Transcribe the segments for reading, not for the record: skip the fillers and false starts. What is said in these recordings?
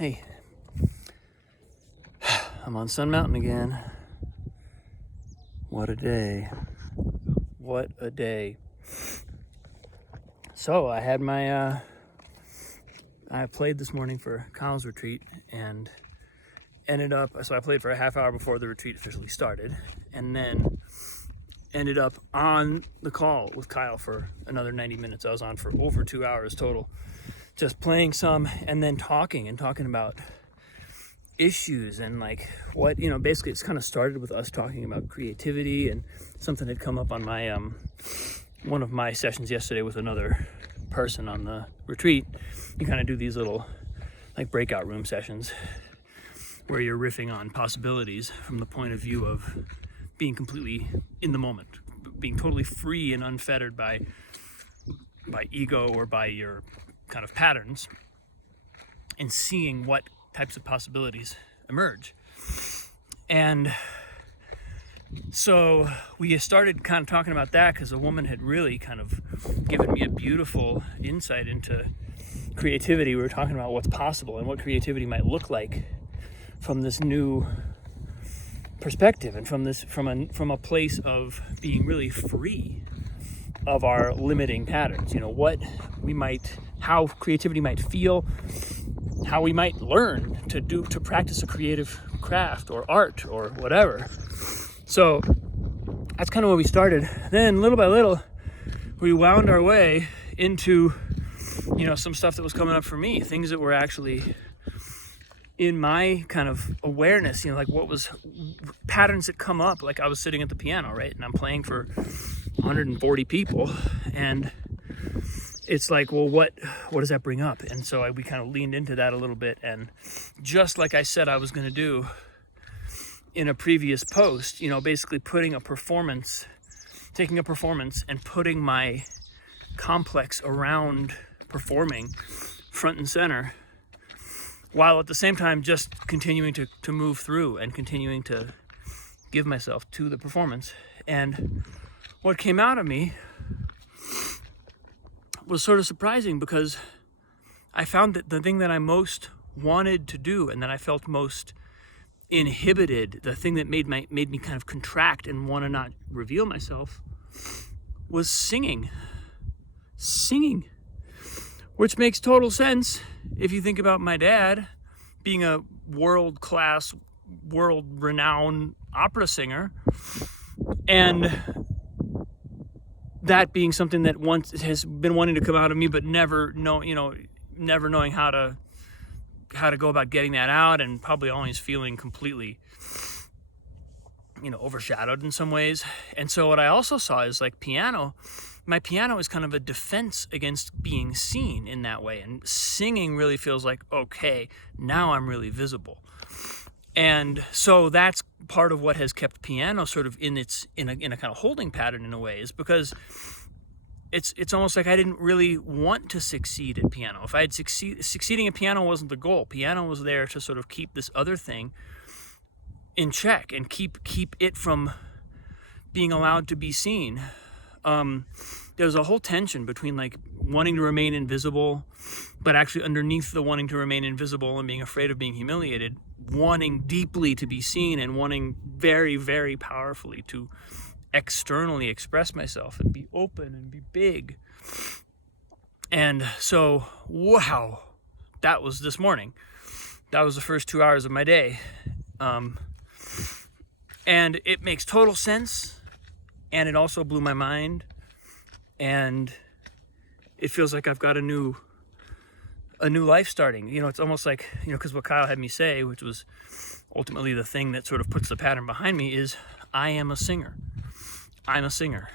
Hey, I'm on Sun Mountain again. What a day. What a day. So I had my, I played this morning for Kyle's retreat and so I played for a half hour before the retreat officially started, and then ended up on the call with Kyle for another 90 minutes. I was on for over 2 hours total, just playing some and then talking about issues and like what, basically it's kind of started with us talking about creativity, and something had come up on my, one of my sessions yesterday with another person on the retreat. You kind of do these little like breakout room sessions where you're riffing on possibilities from the point of view of being completely in the moment, being totally free and unfettered by ego or by your kind of patterns, and seeing what types of possibilities emerge. And so we started kind of talking about that because a woman had really kind of given me a beautiful insight into creativity. We were talking about what's possible and what creativity might look like from this new perspective, and from a place of being really free of our limiting patterns. How creativity might feel, how we might learn to practice a creative craft or art or whatever. So that's kind of where we started. Then little by little, we wound our way into, some stuff that was coming up for me, things that were actually in my kind of awareness, like what was patterns that come up. Like I was sitting at the piano, right? And I'm playing for 140 people. And it's like, well, what does that bring up? And so we kind of leaned into that a little bit. And just like I said I was going to do in a previous post, basically taking a performance and putting my complex around performing front and center, while at the same time just continuing to move through and continuing to give myself to the performance. And what came out of me was sort of surprising, because I found that the thing that I most wanted to do and that I felt most inhibited, the thing that made me kind of contract and want to not reveal myself, was singing, which makes total sense if you think about my dad being a world-class, world-renowned opera singer, and that being something that once has been wanting to come out of me, but never knowing how to go about getting that out, and probably always feeling completely, overshadowed in some ways. And so what I also saw is like my piano is kind of a defense against being seen in that way. And singing really feels like, okay, now I'm really visible. And so that's part of what has kept piano sort of in a kind of holding pattern in a way, is because it's almost like I didn't really want to succeed at piano. If I had succeeding at piano wasn't the goal. Piano was there to sort of keep this other thing in check and keep it from being allowed to be seen. There's a whole tension between like wanting to remain invisible, but actually underneath the wanting to remain invisible and being afraid of being humiliated, wanting deeply to be seen and wanting very, very powerfully to externally express myself and be open and be big. And so, wow, that was this morning. That was the first 2 hours of my day. And it makes total sense. And it also blew my mind. And it feels like I've got a new life starting. It's almost like, because what Kyle had me say, which was ultimately the thing that sort of puts the pattern behind me, is I am a singer. I'm a singer.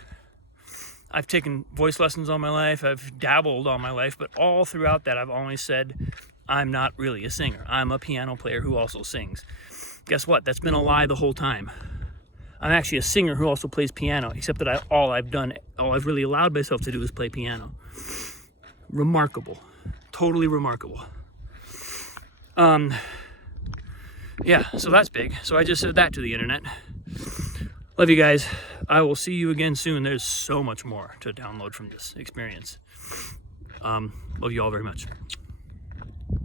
I've taken voice lessons all my life. I've dabbled all my life, but all throughout that, I've always said, I'm not really a singer. I'm a piano player who also sings. Guess what? That's been a lie the whole time. I'm actually a singer who also plays piano, except that all I've really allowed myself to do is play piano. Remarkable. Totally remarkable. Yeah, so that's big. So I just said that to the internet. Love you guys. I will see you again soon. There's so much more to download from this experience. Love you all very much.